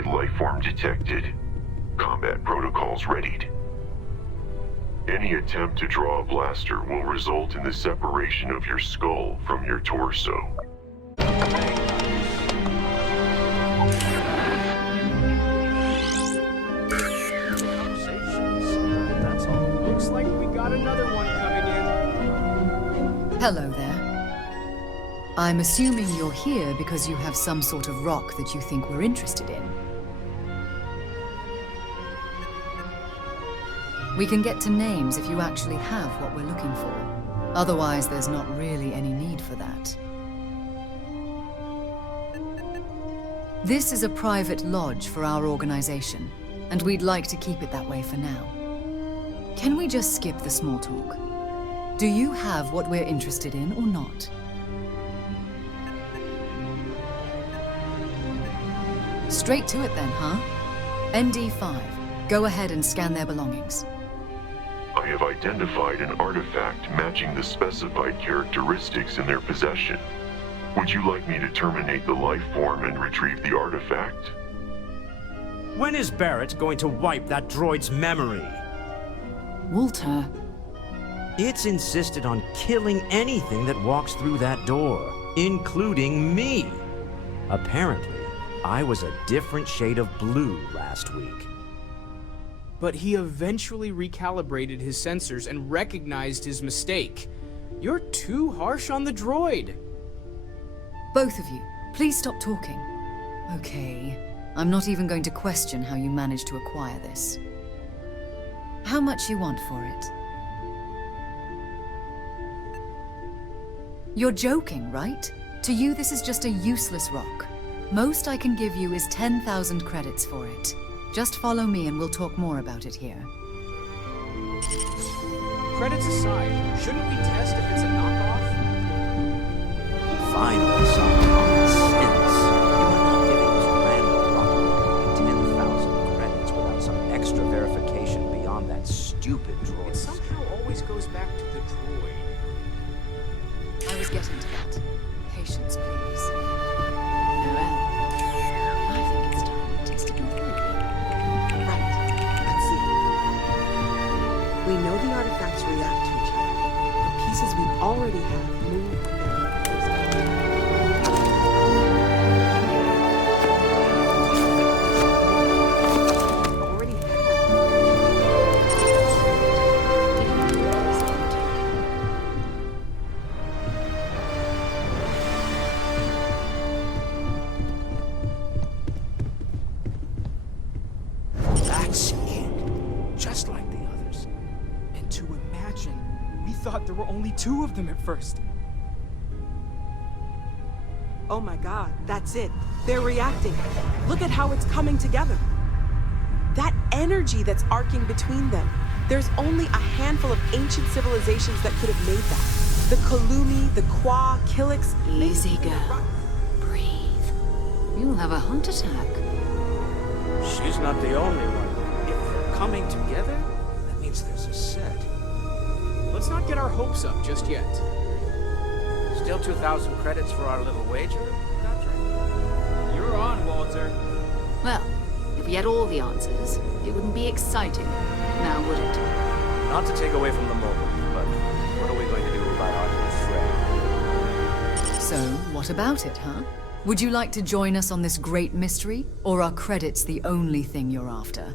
Unidentified life form detected. Combat protocols readied. Any attempt to draw a blaster will result in the separation of your skull from your torso. That's all. Looks like we got another one coming in. Hello there. I'm assuming you're here because you have some sort of rock that you think we're interested in. We can get to names if you actually have what we're looking for. Otherwise, there's not really any need for that. This is a private lodge for our organization, and we'd like to keep it that way for now. Can we just skip the small talk? Do you have what we're interested in or not? Straight to it then, huh? ND5, go ahead and scan their belongings. I have identified an artifact matching the specified characteristics in their possession. Would you like me to terminate the life form and retrieve the artifact? When is Barrett going to wipe that droid's memory? Walter. It's insisted on killing anything that walks through that door, including me. Apparently, I was a different shade of blue last week. But he eventually recalibrated his sensors and recognized his mistake. You're too harsh on the droid. Both of you, please stop talking. Okay, I'm not even going to question how you managed to acquire this. How much you want for it? You're joking, right? To you, this is just a useless rock. Most I can give you is 10,000 credits for it. Just follow me and we'll talk more about it here. Credits aside, shouldn't we test if it's a knockoff? Finally, some common sense. You are not giving this random rock 10,000 credits without some extra verification beyond that stupid droid. It somehow always goes back to the droid. I was getting to that. Patience, please. Noel, I think it's time we tested your theory. Right. Let's see. We know the artifacts react to each other. The pieces we already have move when they're already have. That's it. Just like the others. And to imagine, we thought there were only 2 of them at first. Oh my god, that's it. They're reacting. Look at how it's coming together. That energy that's arcing between them. There's only a handful of ancient civilizations that could have made that. The Kalumi, the Kwa, Kilix. Easy, girl. Breathe. You'll have a heart attack. She's not the only one. If they're coming together, that means there's a set. Let's not get our hopes up just yet. Still 2,000 credits for our little wager? That's right. You're on, Walter. Well, if we had all the answers, it wouldn't be exciting, now would it? Not to take away from the moment, but what are we going to do about our new friend? So, what about it, huh? Would you like to join us on this great mystery, or are credits the only thing you're after?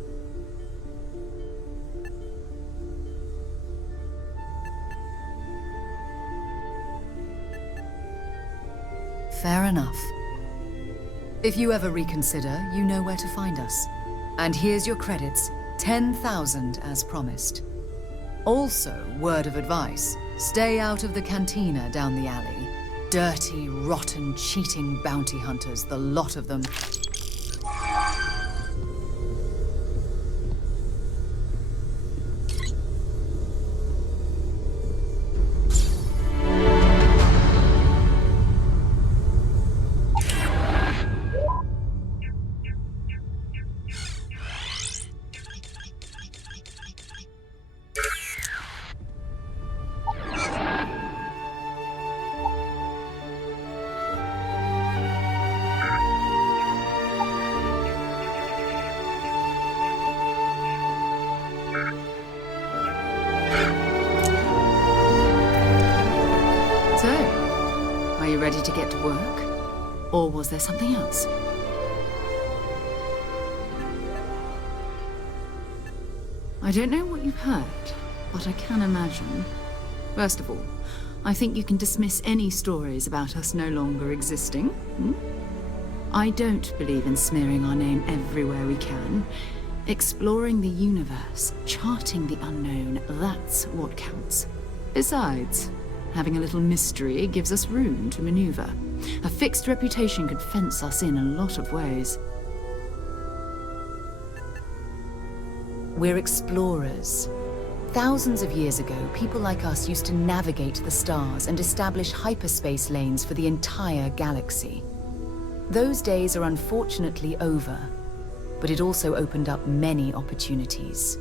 Fair enough. If you ever reconsider, you know where to find us. And here's your credits, 10,000 as promised. Also, word of advice, stay out of the cantina down the alley. Dirty, rotten, cheating bounty hunters, the lot of them. to get to work? Or was there something else? I don't know what you've heard, but I can imagine. First of all, I think you can dismiss any stories about us no longer existing. I don't believe in smearing our name everywhere we can. Exploring the universe, charting the unknown, that's what counts. Besides, having a little mystery gives us room to maneuver. A fixed reputation could fence us in a lot of ways. We're explorers. Thousands of years ago, people like us used to navigate the stars and establish hyperspace lanes for the entire galaxy. Those days are unfortunately over, but it also opened up many opportunities.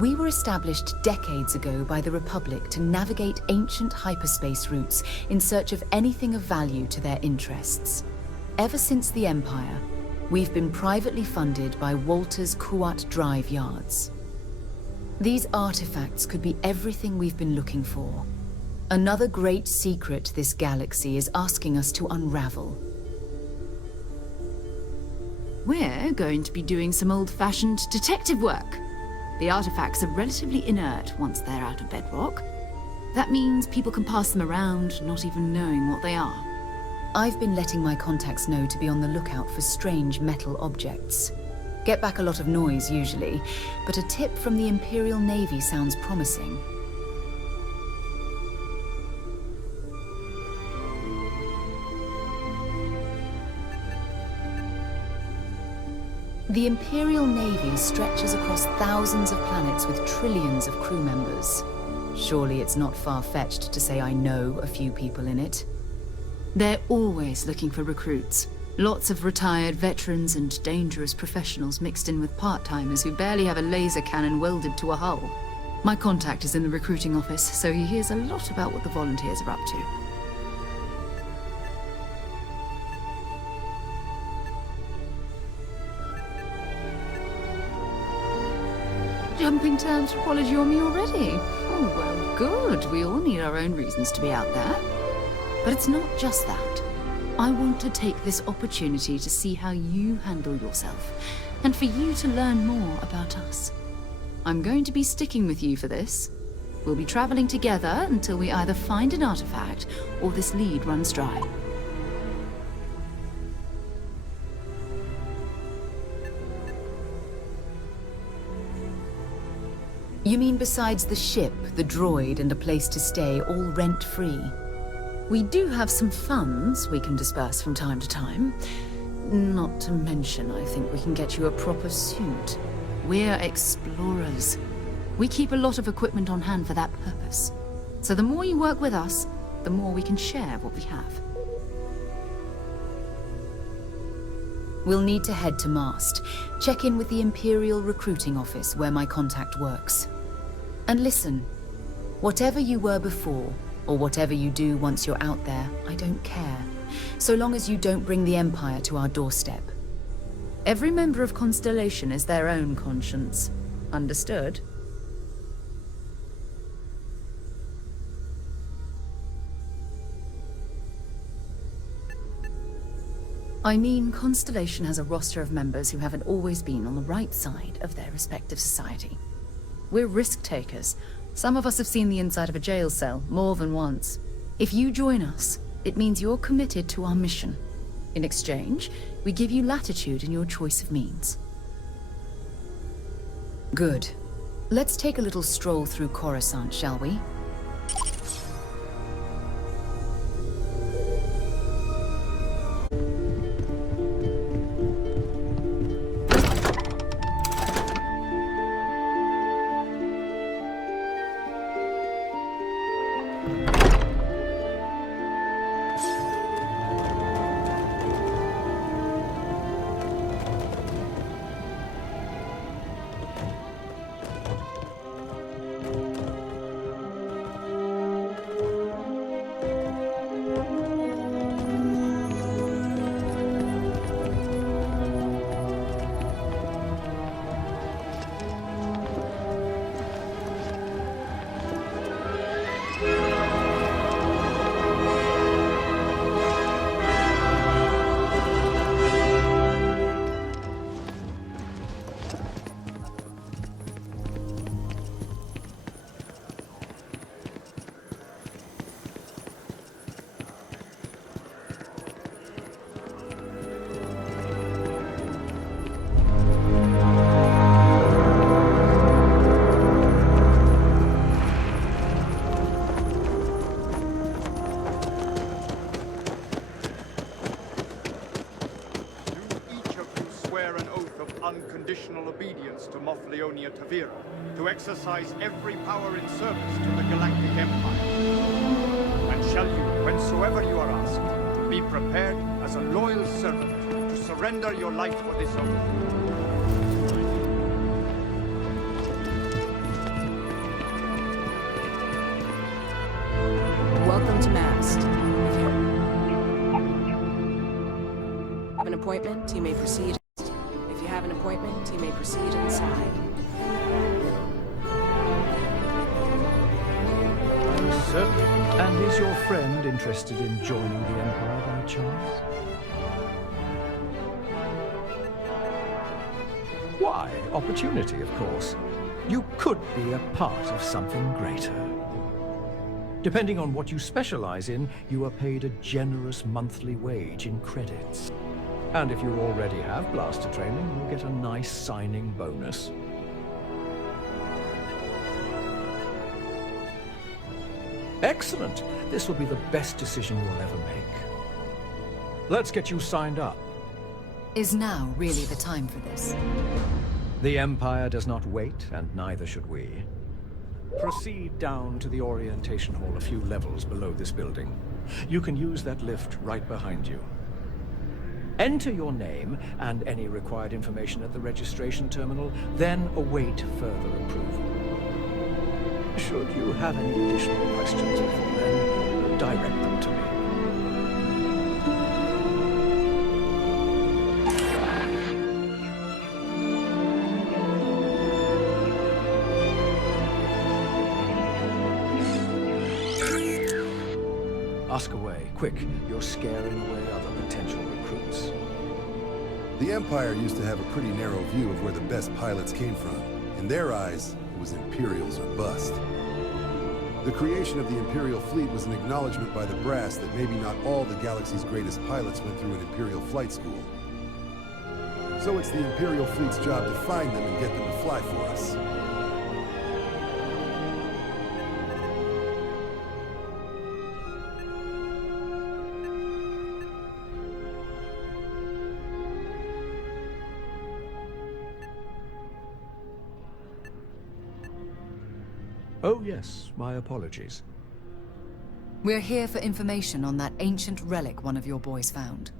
We were established decades ago by the Republic to navigate ancient hyperspace routes in search of anything of value to their interests. Ever since the Empire, we've been privately funded by Walter's Kuat Drive Yards. These artifacts could be everything we've been looking for. Another great secret this galaxy is asking us to unravel. We're going to be doing some old-fashioned detective work. The artifacts are relatively inert once they're out of bedrock. That means people can pass them around, not even knowing what they are. I've been letting my contacts know to be on the lookout for strange metal objects. Get back a lot of noise usually, but a tip from the Imperial Navy sounds promising. The Imperial Navy stretches across thousands of planets with trillions of crew members. Surely it's not far-fetched to say I know a few people in it. They're always looking for recruits. Lots of retired veterans and dangerous professionals mixed in with part-timers who barely have a laser cannon welded to a hull. My contact is in the recruiting office, so he hears a lot about what the volunteers are up to. Jumping to anthropology on me already? Oh, well, good. We all need our own reasons to be out there. But it's not just that. I want to take this opportunity to see how you handle yourself, and for you to learn more about us. I'm going to be sticking with you for this. We'll be traveling together until we either find an artifact or this lead runs dry. You mean besides the ship, the droid, and a place to stay, all rent-free? We do have some funds we can disperse from time to time. Not to mention, I think we can get you a proper suit. We're explorers. We keep a lot of equipment on hand for that purpose. So the more you work with us, the more we can share what we have. We'll need to head to Mast. Check in with the Imperial recruiting office where my contact works. And listen, whatever you were before, or whatever you do once you're out there, I don't care. So long as you don't bring the Empire to our doorstep. Every member of Constellation is their own conscience. Understood? I mean, Constellation has a roster of members who haven't always been on the right side of their respective society. We're risk-takers. Some of us have seen the inside of a jail cell more than once. If you join us, it means you're committed to our mission. In exchange, we give you latitude in your choice of means. Good. Let's take a little stroll through Coruscant, shall we? unconditional obedience to Moff Leonia Tavira, to exercise every power in service to the Galactic Empire. And shall you, whensoever you are asked, be prepared as a loyal servant to surrender your life for this oath. Welcome to Mast. Have an appointment, you may proceed. If you have an appointment, you may proceed inside. Sir, and is your friend interested in joining the Empire by chance? Why, opportunity, of course. You could be a part of something greater. Depending on what you specialize in, you are paid a generous monthly wage in credits. And if you already have blaster training, you'll get a nice signing bonus. Excellent! This will be the best decision you'll ever make. Let's get you signed up. Is now really the time for this? The Empire does not wait, and neither should we. Proceed down to the orientation hall a few levels below this building. You can use that lift right behind you. Enter your name and any required information at the registration terminal, then await further approval. Should you have any additional questions before then, direct them to me. Ask away, quick. You're scaring away other potential recruits. The Empire used to have a pretty narrow view of where the best pilots came from. In their eyes, it was Imperials or bust. The creation of the Imperial fleet was an acknowledgement by the brass that maybe not all the galaxy's greatest pilots went through an Imperial flight school. So it's the Imperial fleet's job to find them and get them to fly for us. Oh yes, my apologies. We're here for information on that ancient relic one of your boys found.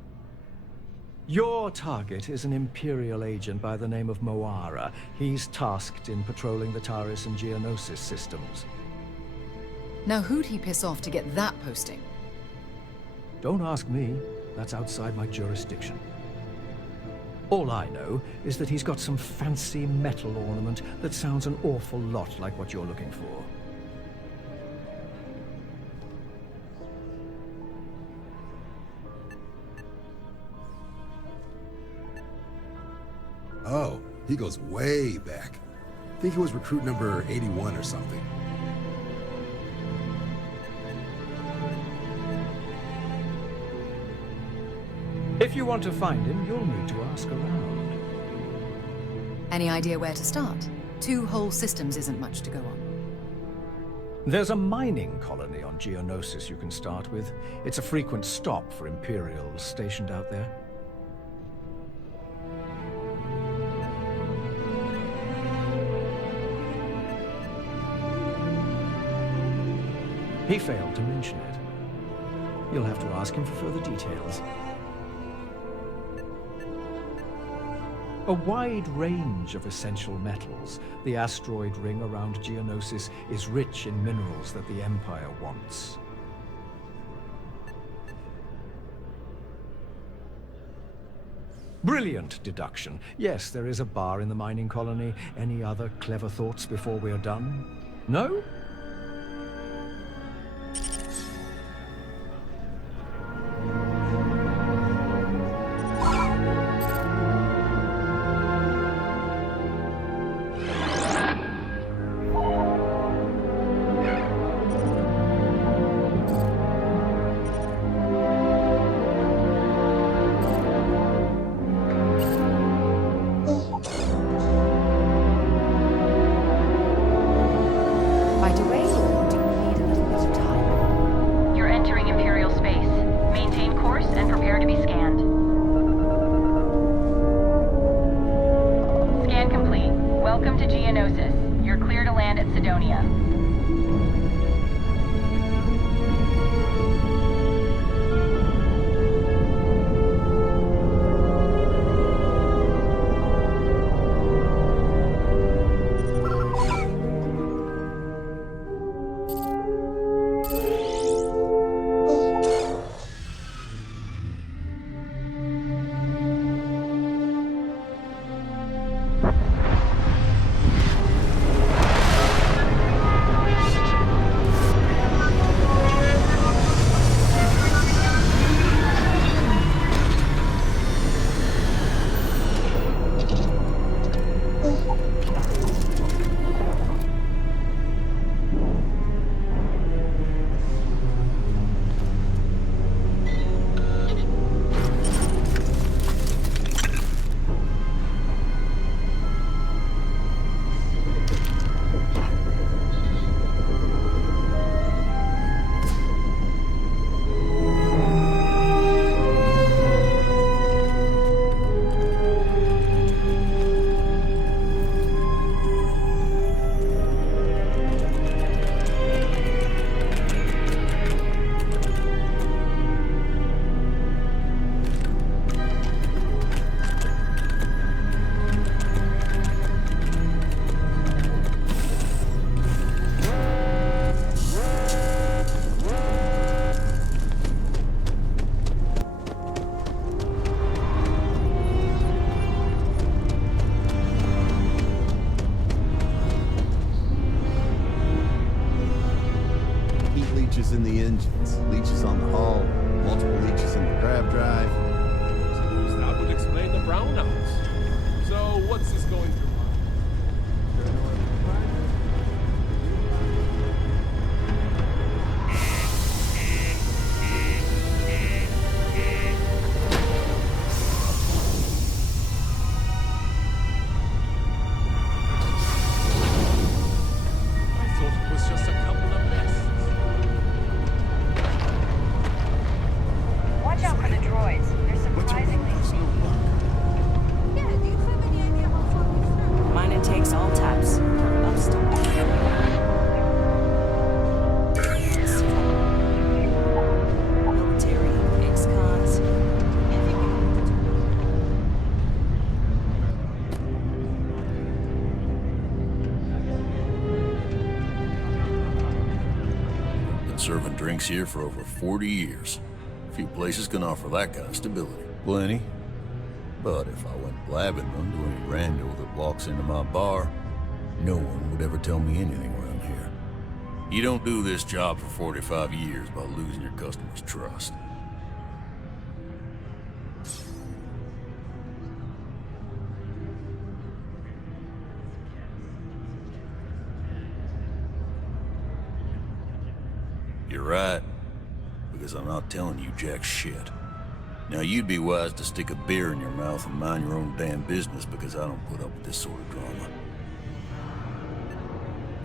Your target is an Imperial agent by the name of Moara. He's tasked in patrolling the Taris and Geonosis systems. Now who'd he piss off to get that posting? Don't ask me. That's outside my jurisdiction. All I know is that he's got some fancy metal ornament that sounds an awful lot like what you're looking for. Oh, he goes way back. I think it was recruit number 81 or something. If you want to find him, you'll need to ask around. Any idea where to start? 2 whole systems isn't much to go on. There's a mining colony on Geonosis you can start with. It's a frequent stop for Imperials stationed out there. He failed to mention it. You'll have to ask him for further details. A wide range of essential metals. The asteroid ring around Geonosis is rich in minerals that the Empire wants. Brilliant deduction. Yes, there is a bar in the mining colony. Any other clever thoughts before we're done? No? I Welcome to Geonosis. You're clear to land at Sidonia. Leeches in the engines, leeches on the hull, multiple leeches in the grav drive. Suppose that would explain the brownouts. So, what's this going through? Serving drinks here for over 40 years. Few places can offer that kind of stability. Plenty. But if I went blabbing onto any rando that walks into my bar, no one would ever tell me anything around here. You don't do this job for 45 years by losing your customers' trust. You're right, because I'm not telling you jack shit. Now you'd be wise to stick a beer in your mouth and mind your own damn business, because I don't put up with this sort of drama.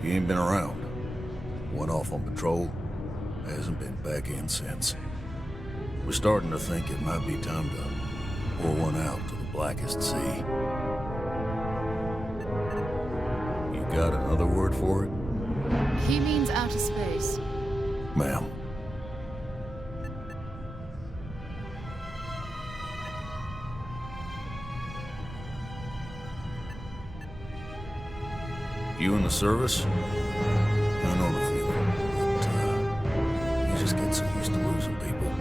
You ain't been around. Went off on patrol, hasn't been back in since. We're starting to think it might be time to pour one out to the blackest sea. You got another word for it? He means outer space. Ma'am. You in the service? I know the feeling, but you just get so used to losing people.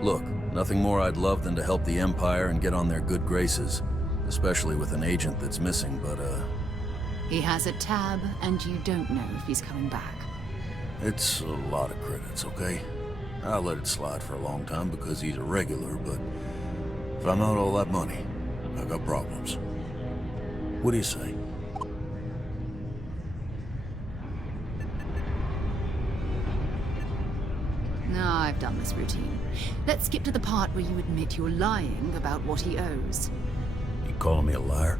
Look, nothing more I'd love than to help the Empire and get on their good graces, especially with an agent that's missing, but He has a tab, and you don't know if he's coming back. it's a lot of credits, okay? I'll let it slide for a long time because he's a regular, but if I'm out all that money, I got problems. What do you say? No, I've done this routine. Let's skip to the part where you admit you're lying about what he owes. You calling me a liar?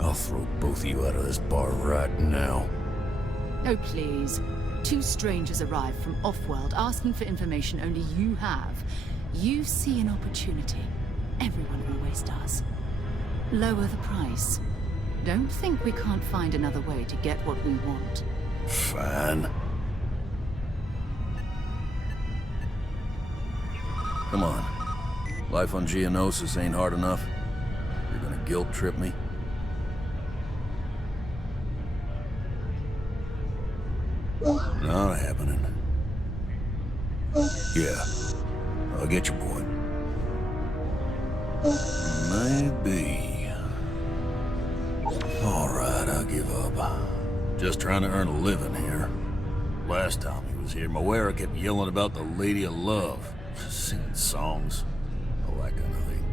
I'll throw both of you out of this bar right now. Oh, please. Two strangers arrive from off-world asking for information only you have. You see an opportunity. Everyone always does. Lower the price. don't think we can't find another way to get what we want. Fine. Come on. Life on Geonosis ain't hard enough. You're gonna guilt trip me? Not happening. Yeah, I get your point. Maybe. Alright, I'll give up. Just trying to earn a living here. Last time he was here, Moera kept yelling about the Lady of Love. Singing songs. All that kind of thing.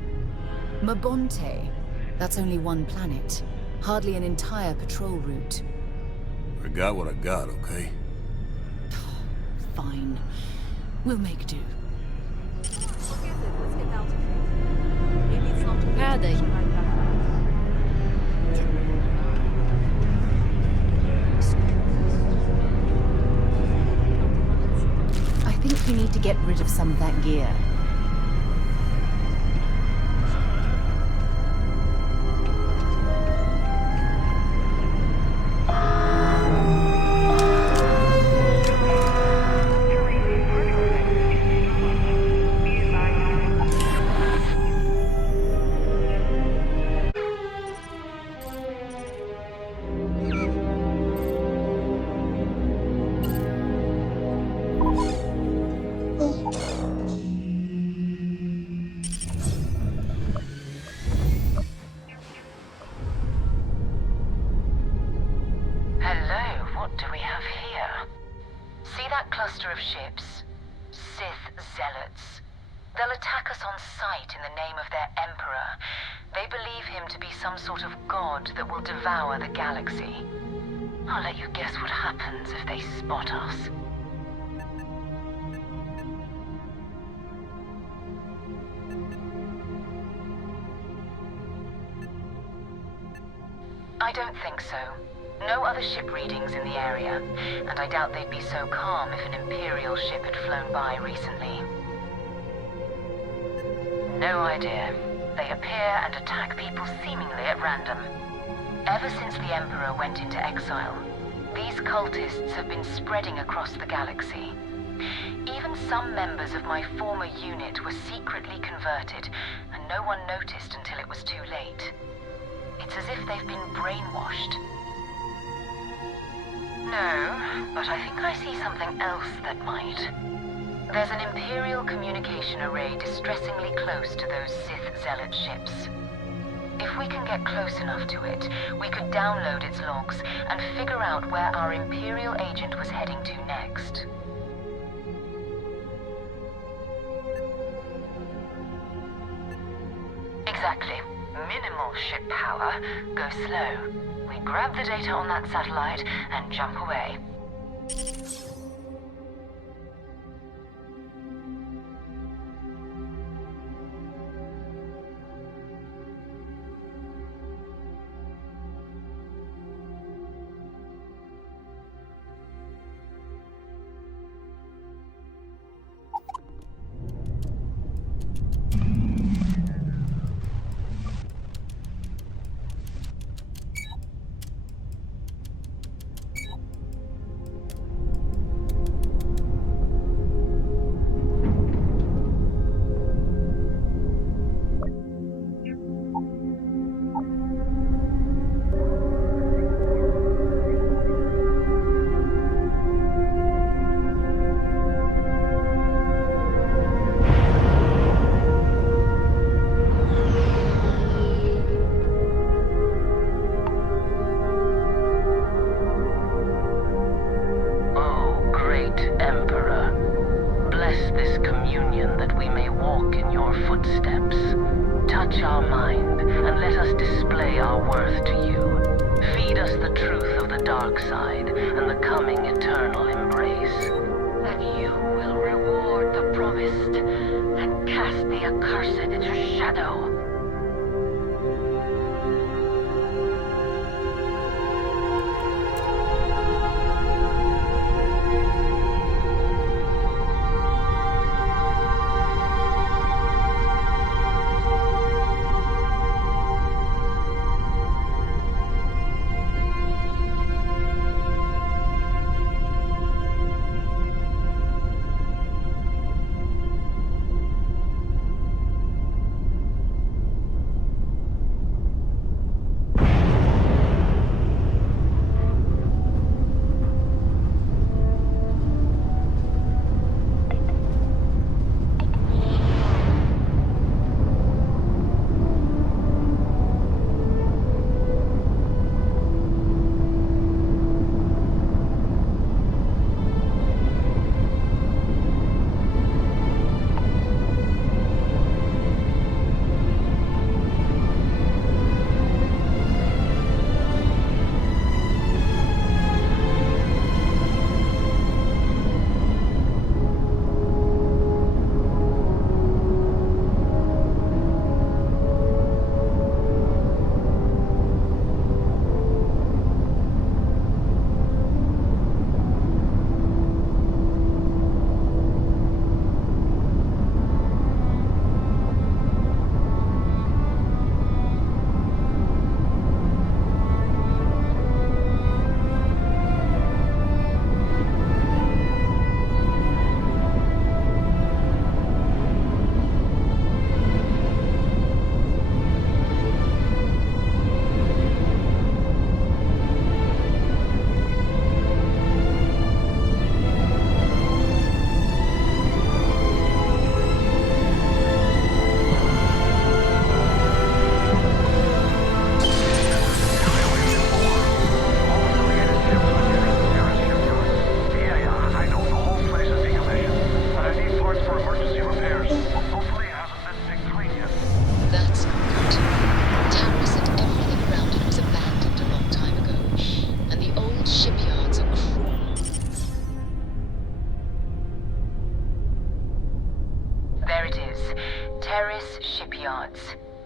Mabonte. That's only one planet. Hardly an entire patrol route. I got what I got, okay? Fine. We'll make do. Howdy. I think we need to get rid of some of that gear. I don't think so. No other ship readings in the area, and I doubt they'd be so calm if an Imperial ship had flown by recently. No idea. They appear and attack people seemingly at random. Ever since the Emperor went into exile, these cultists have been spreading across the galaxy. Even some members of my former unit were secretly converted, and no one noticed until it was too late. It's as if they've been brainwashed. No, but I think I see something else that might. There's an Imperial communication array distressingly close to those Sith Zealot ships. If we can get close enough to it, we could download its logs and figure out where our Imperial agent was heading to next. Exactly. Minimal ship power. Go slow. We grab the data on that satellite and jump away.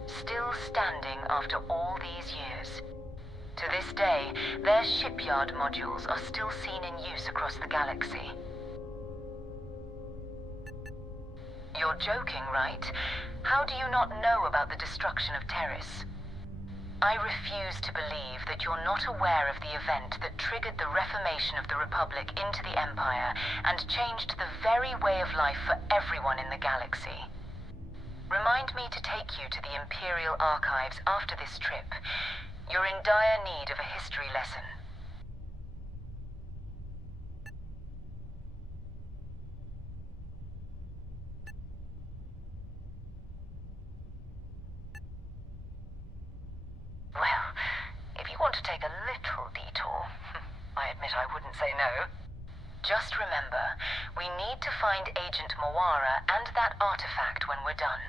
still standing after all these years. To this day, their shipyard modules are still seen in use across the galaxy. You're joking, right? How do you not know about the destruction of Terrace? I refuse to believe that you're not aware of the event that triggered the reformation of the Republic into the Empire and changed the very way of life for everyone in the galaxy. Remind me to take you to the Imperial archives after this trip. You're in dire need of a history lesson. Well, if you want to take a little detour, I admit I wouldn't say no. Just remember, we need to find Agent Mawara and that artifact when we're done.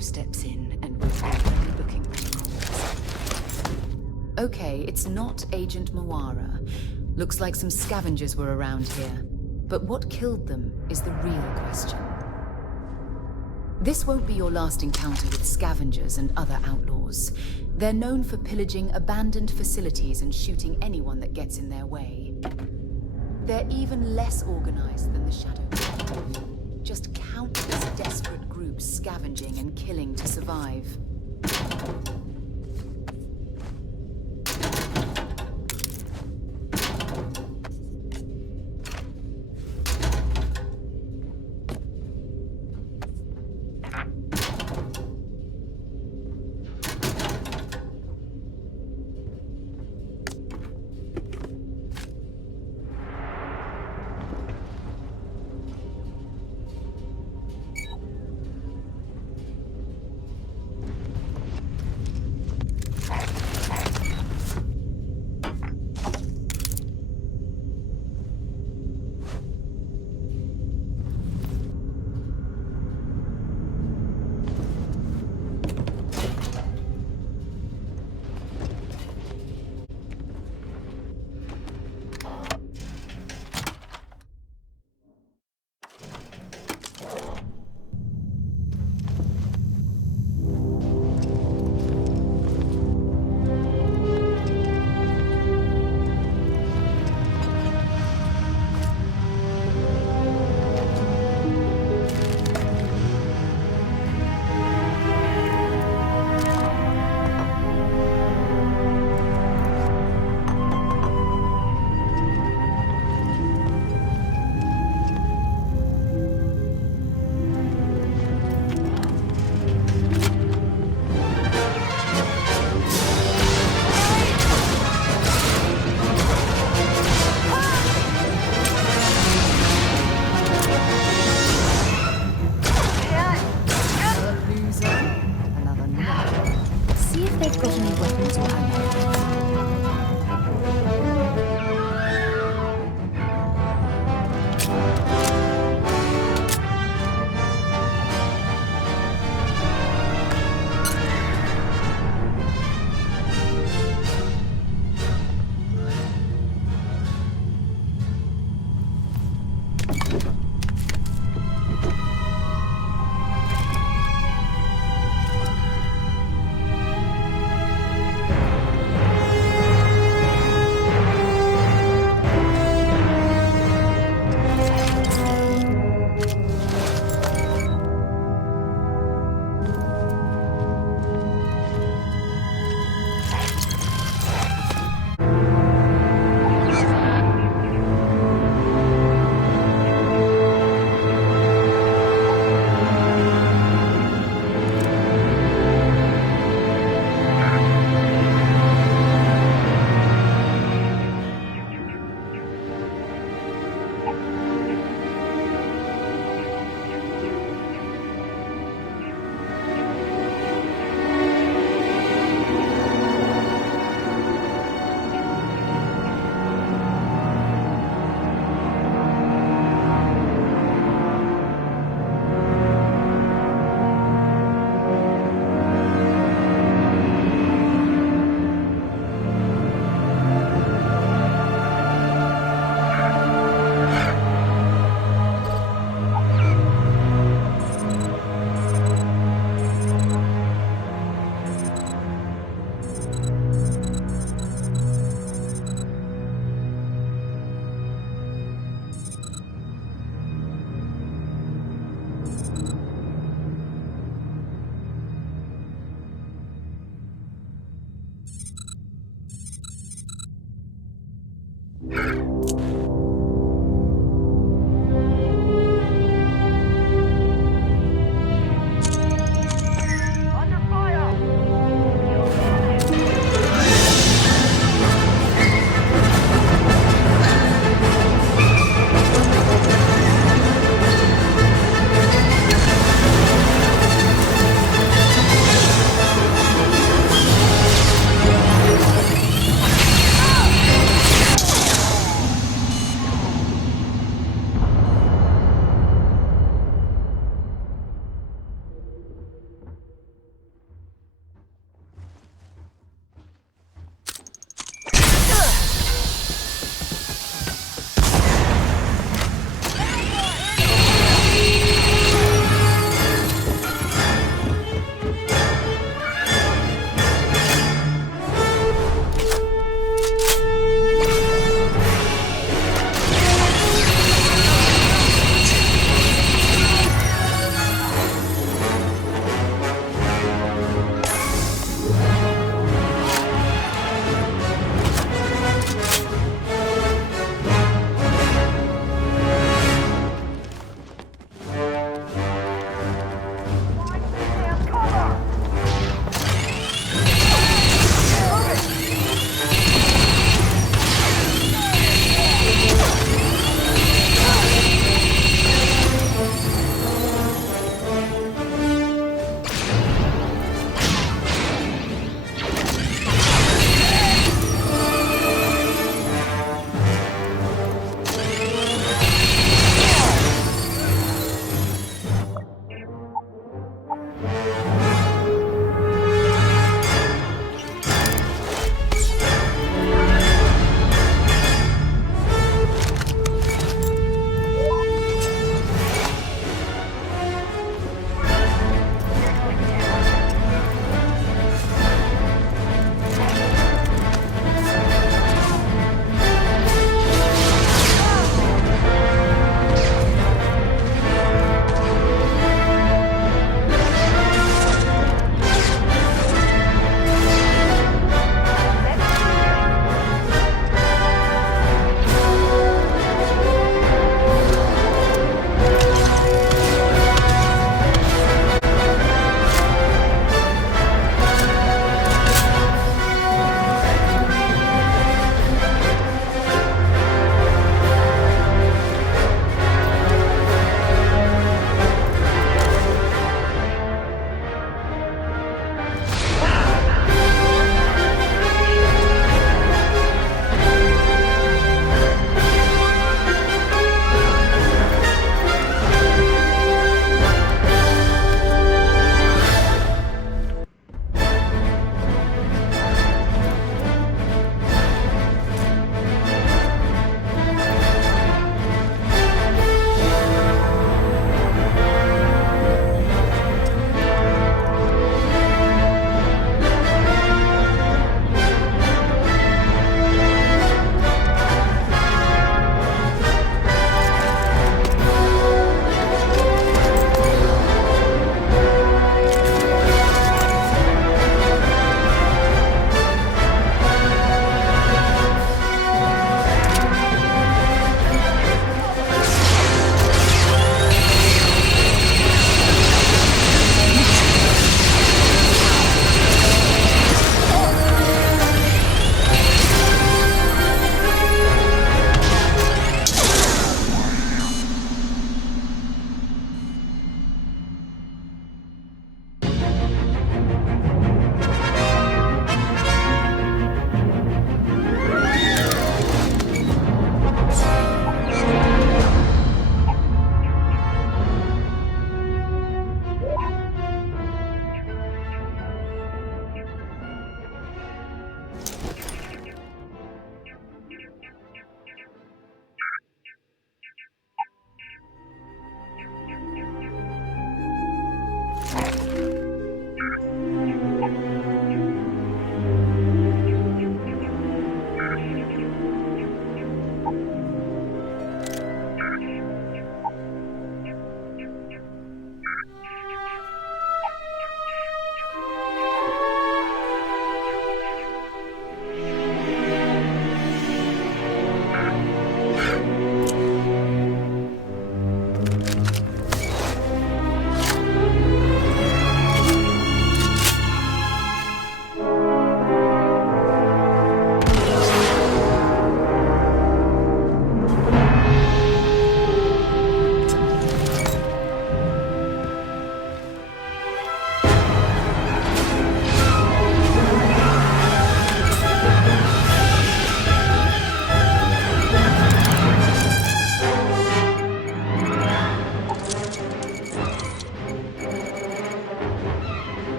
Steps in and we're already booking protocols. Okay, it's not Agent Mawara. Looks like some scavengers were around here. But what killed them is the real question. This won't be your last encounter with scavengers and other outlaws. They're known for pillaging abandoned facilities and shooting anyone that gets in their way. They're even less organized than the Shadow. Just countless desperate groups scavenging and killing to survive.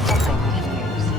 have something we can use.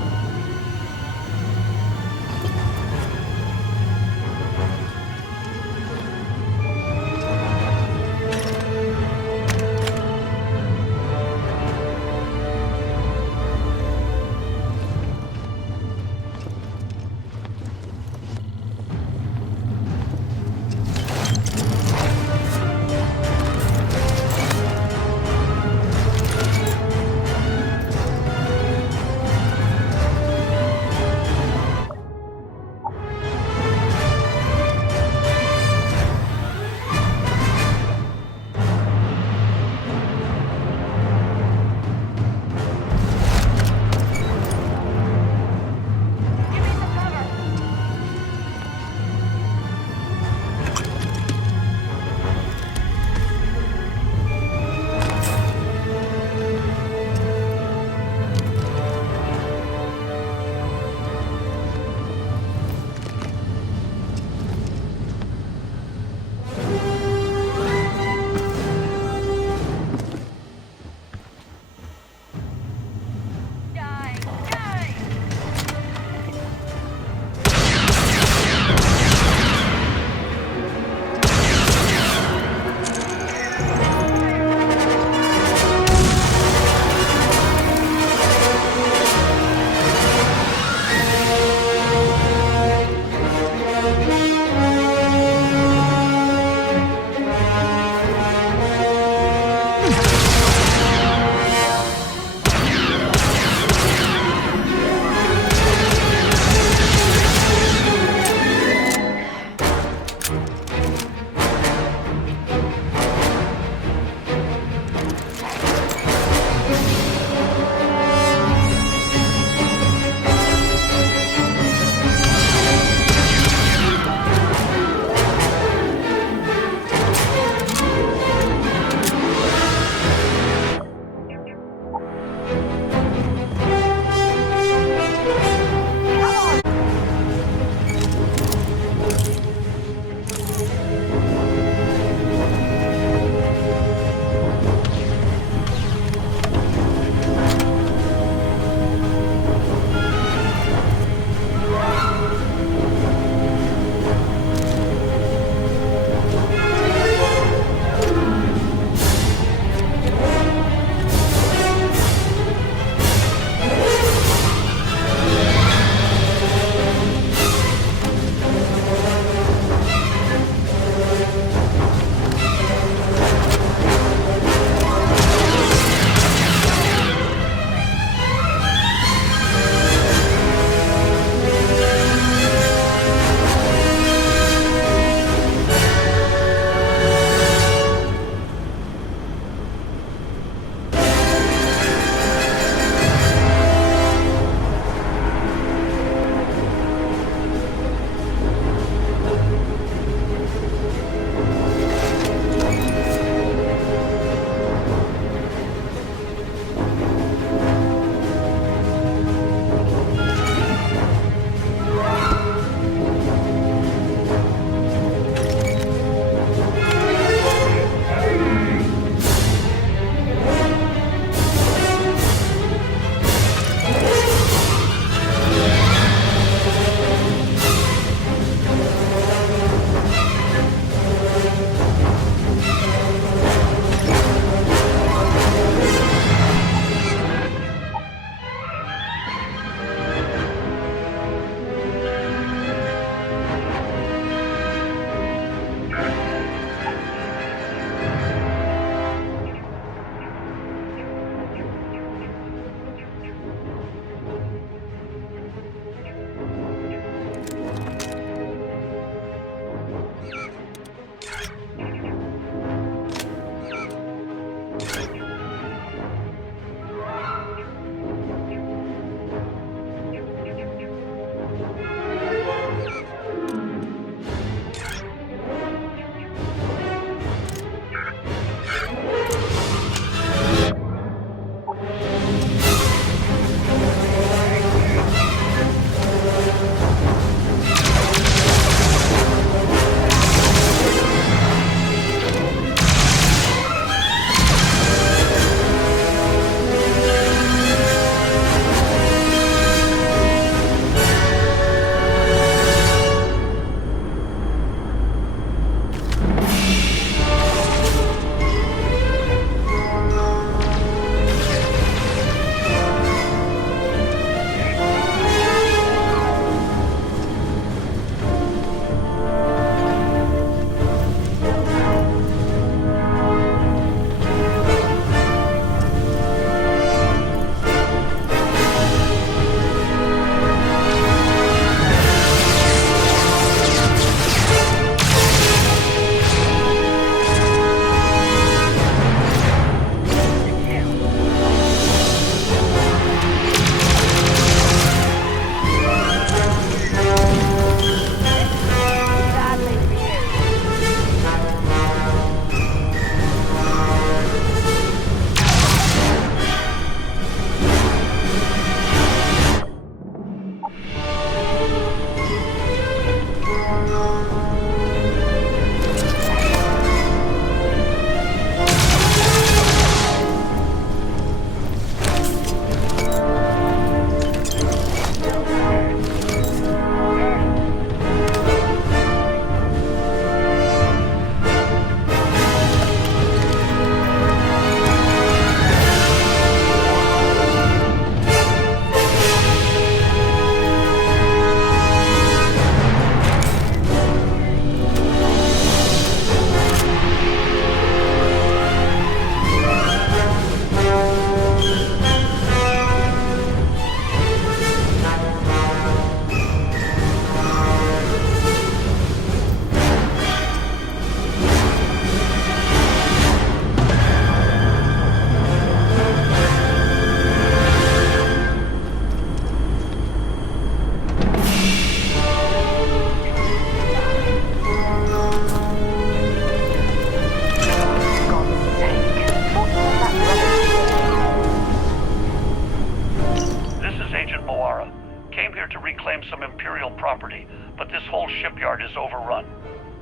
reclaim some Imperial property, but this whole shipyard is overrun.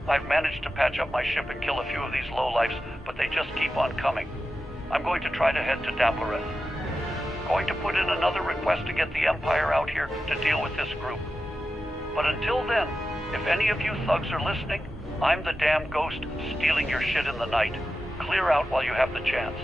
I've managed to patch up my ship and kill a few of these lowlifes, but they just keep on coming. I'm going to try to head to Daploreth. Going to put in another request to get the Empire out here to deal with this group. But until then, if any of you thugs are listening, I'm the damn ghost stealing your shit in the night. Clear out while you have the chance.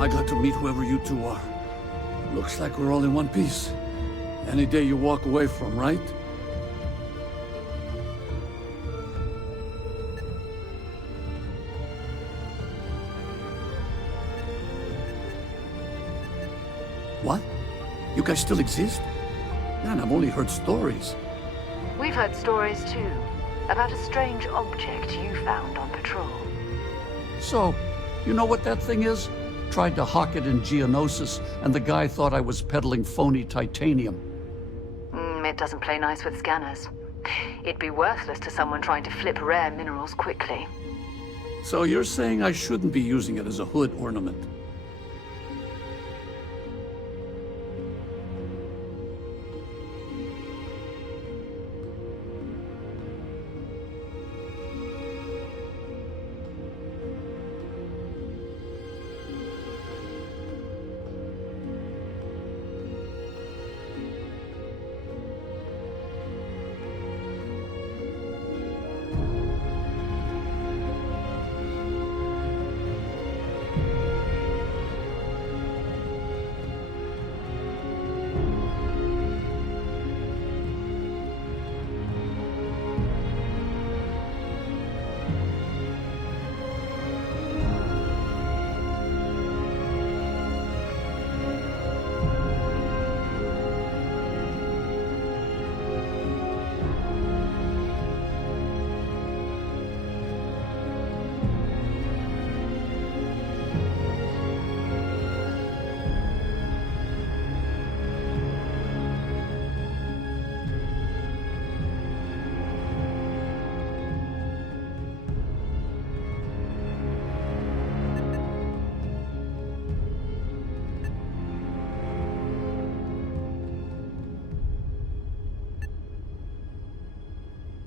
am I glad to meet whoever you two are. Looks like we're all in one piece. Any day you walk away from, right? What? You guys still exist? Man, I've only heard stories. We've heard stories too, about a strange object you found on patrol. So, you know what that thing is? Tried to hawk it in Geonosis, and the guy thought I was peddling phony titanium. It doesn't play nice with scanners. It'd be worthless to someone trying to flip rare minerals quickly. So you're saying I shouldn't be using it as a hood ornament?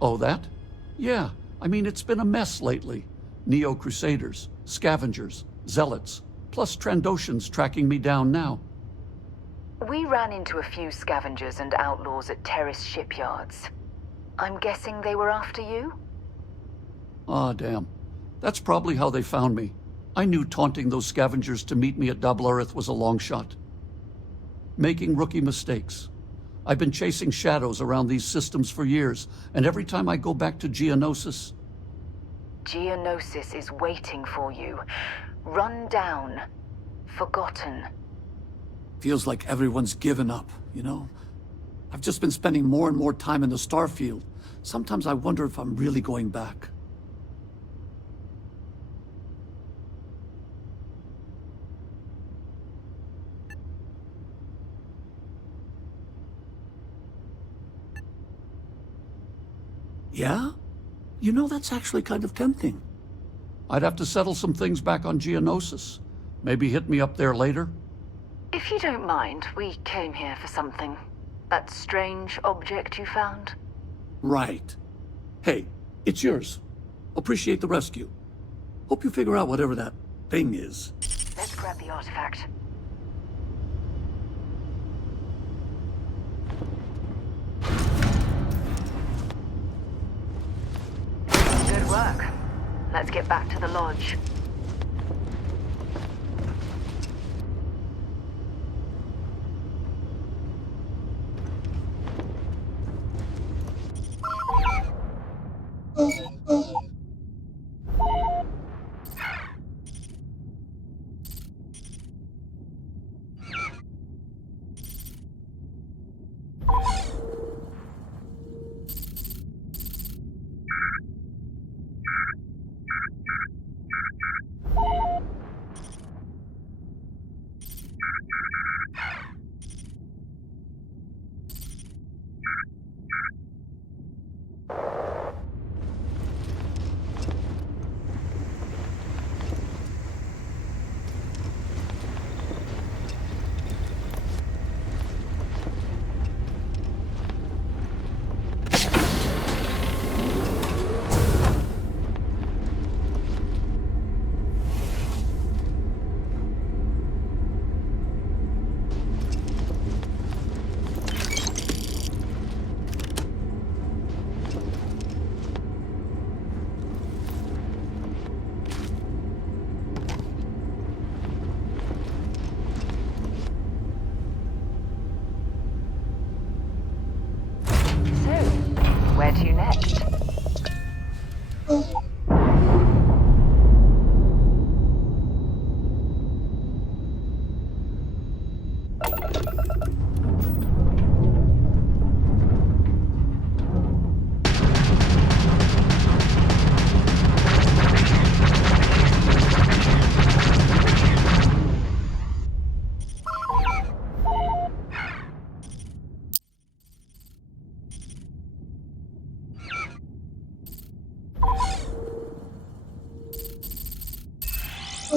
Oh, that? Yeah, I mean, it's been a mess lately. Neo-Crusaders, Scavengers, Zealots, plus Trandoshans tracking me down now. We ran into a few scavengers and outlaws at Terrace shipyards. I'm guessing they were after you? Ah, damn. That's probably how they found me. I knew taunting those scavengers to meet me at Double Earth was a long shot. Making rookie mistakes. I've been chasing shadows around these systems for years, and every time I go back to Geonosis... Geonosis is waiting for you. Run down. Forgotten. Feels like everyone's given up, you know? I've just been spending more and more time in the Starfield. Sometimes I wonder if I'm really going back. Yeah? You know, that's actually kind of tempting. I'd have to settle some things back on Geonosis. Maybe hit me up there later? If you don't mind, we came here for something. That strange object you found? Right. Hey, it's yours. Appreciate the rescue. Hope you figure out whatever that thing is. Let's grab the artifact. Good work. Let's get back to the lodge.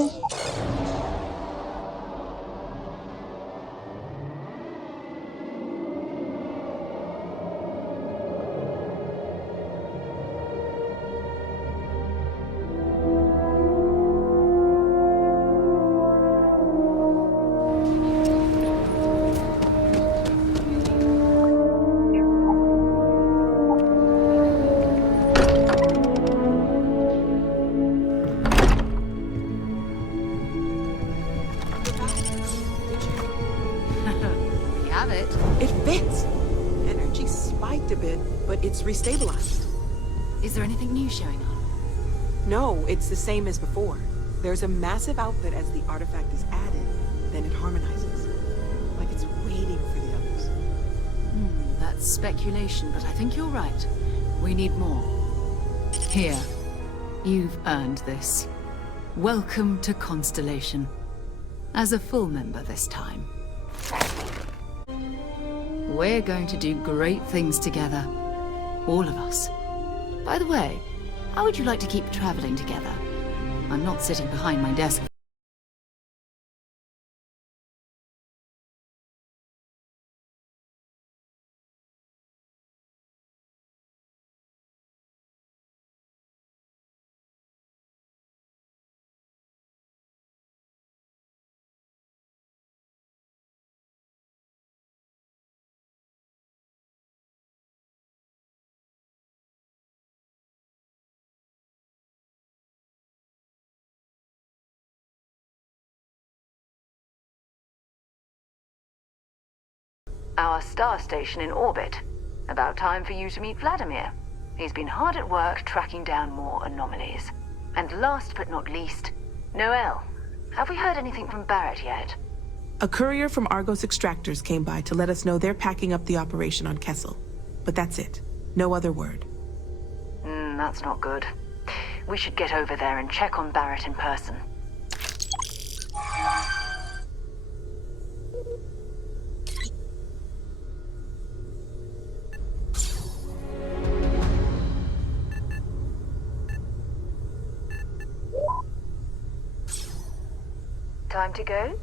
Deepcool? You have it. It fits. Energy spiked a bit, but it's restabilized. Is there anything new showing up? No, it's the same as before. There's a massive output as the artifact is added, then it harmonizes. Like it's waiting for the others. That's speculation, but I think you're right. We need more. Here. You've earned this. Welcome to Constellation. As a full member this time. We're going to do great things together. All of us. By the way, how would you like to keep traveling together? I'm not sitting behind my desk. Our star station in orbit. About time for you to meet Vladimir. He's been hard at work tracking down more anomalies. And last but not least, Noel. Have we heard anything from Barrett yet? A courier from Argos Extractors came by to let us know they're packing up the operation on Kessel. But that's it. No other word. That's not good. We should get over there and check on Barrett in person. Time to go?